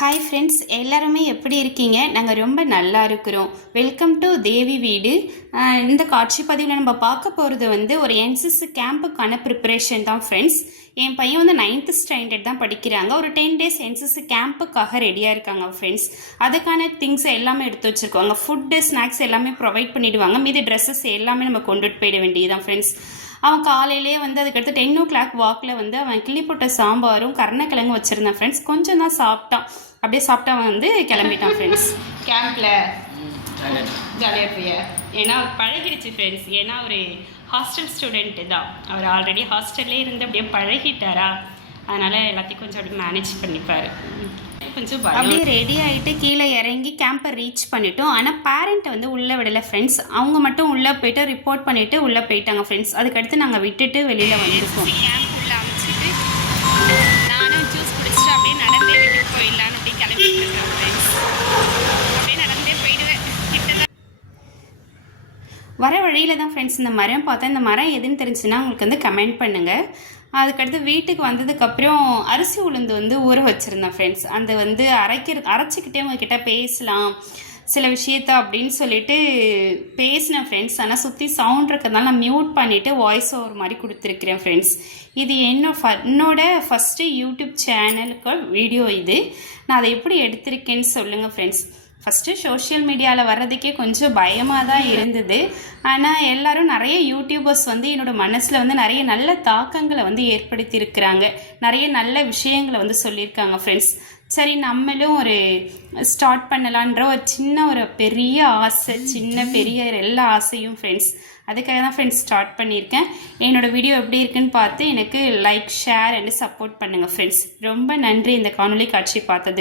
Hi friends, எல்லாருமே எப்படி இருக்கீங்க? நாங்கள் ரொம்ப நல்லா இருக்கிறோம். வெல்கம் டு தேவி வீடு. இந்த காட்சி பதிவில் நம்ம பார்க்க போகிறது வந்து ஒரு என்சிசி கேம்புக்கான ப்ரிப்பரேஷன் தான் ஃப்ரெண்ட்ஸ். என் பையன் வந்து 9th ஸ்டாண்டர்ட் தான் படிக்கிறாங்க. ஒரு 10 days என்சிசி கேம்புக்காக ரெடியாக இருக்காங்க ஃப்ரெண்ட்ஸ். அதுக்கான திங்ஸ் எல்லாமே எடுத்து வச்சுருக்காங்க. ஃபுட்டு, ஸ்நாக்ஸ் எல்லாமே ப்ரொவைட் பண்ணிவிடுவாங்க. மீதி ட்ரெஸ்ஸஸ் எல்லாமே நம்ம கொண்டுட்டு போயிட வேண்டியதுதான் ஃப்ரெண்ட்ஸ். அவன் காலையிலே வந்து அதுக்கடுத்து 10 o'clock வாக்கில் வந்து அவன் கிள்ளி போட்ட சாம்பாரும் கருணக்கிழங்கு வச்சுருந்தான் ஃப்ரெண்ட்ஸ். கொஞ்சம் தான் சாப்பிட்டான். அப்படியே சாப்பிட்டா வந்து கிளம்பிட்டான் ஃப்ரெண்ட்ஸ். கேம்பில் ஜாலியாக இருப்பிய ஏன்னா அவர் பழகிடுச்சு ஃப்ரெண்ட்ஸ். ஏன்னா அவர் ஹாஸ்டல் ஸ்டூடெண்ட்டு தான். அவர் ஆல்ரெடி ஹாஸ்டல்லே இருந்து அப்படியே பழகிட்டாரா, அதனால் எல்லாத்தையும் கொஞ்சம் அப்படியே மேனேஜ் பண்ணிப்பார். கொஞ்சம் அப்படியே ரெடி ஆகிட்டு கீழே இறங்கி கேம்பை ரீச் பண்ணிட்டோம். ஆனால் பேரண்ட்டை வந்து உள்ளே விடலை ஃப்ரெண்ட்ஸ். அவங்க மட்டும் உள்ளே போய்ட்டு ரிப்போர்ட் பண்ணிவிட்டு உள்ளே போயிட்டாங்க ஃப்ரெண்ட்ஸ். அதுக்கடுத்து நாங்கள் விட்டுட்டு வெளியில் வந்துருக்கோம். கேம்ப் உள்ளே அமைச்சிட்டு நானும் ஜூஸ் குடிச்சிட்டு அப்படியே நடந்தே வீட்டுக்கு போயிடலான்னு அப்படி கிளம்பிட்டு இருக்கேன் ஃப்ரெண்ட்ஸ். அப்படியே நடந்தே போயிடுவேன். வர வழியில் தான் ஃப்ரெண்ட்ஸ் இந்த மரம் பார்த்தேன். இந்த மரம் எதுன்னு தெரிஞ்சுன்னா உங்களுக்கு வந்து கமெண்ட் பண்ணுங்கள். அதுக்கடுத்து வீட்டுக்கு வந்ததுக்கப்புறம் அரிசி உளுந்து வந்து ஊற வச்சுருந்தேன் ஃப்ரெண்ட்ஸ். அந்த வந்து அரைச்சிக்கிட்டே உங்ககிட்ட பேசலாம் சில விஷயத்த அப்படின்னு சொல்லிட்டு பேசினேன் ஃப்ரெண்ட்ஸ். ஆனால் சுற்றி சவுண்ட் இருக்கிறதுனால நான் மியூட் பண்ணிவிட்டு வாய்ஸ் ஓவர் மாதிரி கொடுத்துருக்கிறேன் ஃப்ரெண்ட்ஸ். இது என்னோட ஃபஸ்ட்டு யூடியூப் சேனலுக்கு வீடியோ இது. நான் அதை எப்படி எடுத்திருக்கேன்னு சொல்லுங்கள் ஃப்ரெண்ட்ஸ். ஃபஸ்ட்டு சோஷியல் மீடியாவில் வர்றதுக்கே கொஞ்சம் பயமாக தான் இருந்தது. ஆனால் எல்லோரும் நிறைய யூடியூபர்ஸ் வந்து என்னோடய மனசில் வந்து நிறைய நல்ல தாக்கங்களை வந்து ஏற்படுத்தியிருக்கிறாங்க. நிறைய நல்ல விஷயங்களை வந்து சொல்லியிருக்காங்க ஃப்ரெண்ட்ஸ். சரி, நம்மளும் ஒரு ஸ்டார்ட் பண்ணலான்ற ஒரு பெரிய ஆசை, சின்ன பெரிய எல்லா ஆசையும் ஃப்ரெண்ட்ஸ். அதுக்காக தான் ஃப்ரெண்ட்ஸ் ஸ்டார்ட் பண்ணியிருக்கேன். என்னோடய வீடியோ எப்படி இருக்குன்னு பார்த்து எனக்கு லைக், ஷேர் அண்ட் சப்போர்ட் பண்ணுங்கள் ஃப்ரெண்ட்ஸ். ரொம்ப நன்றி இந்த காணொலி காட்சி பார்த்ததுக்கு.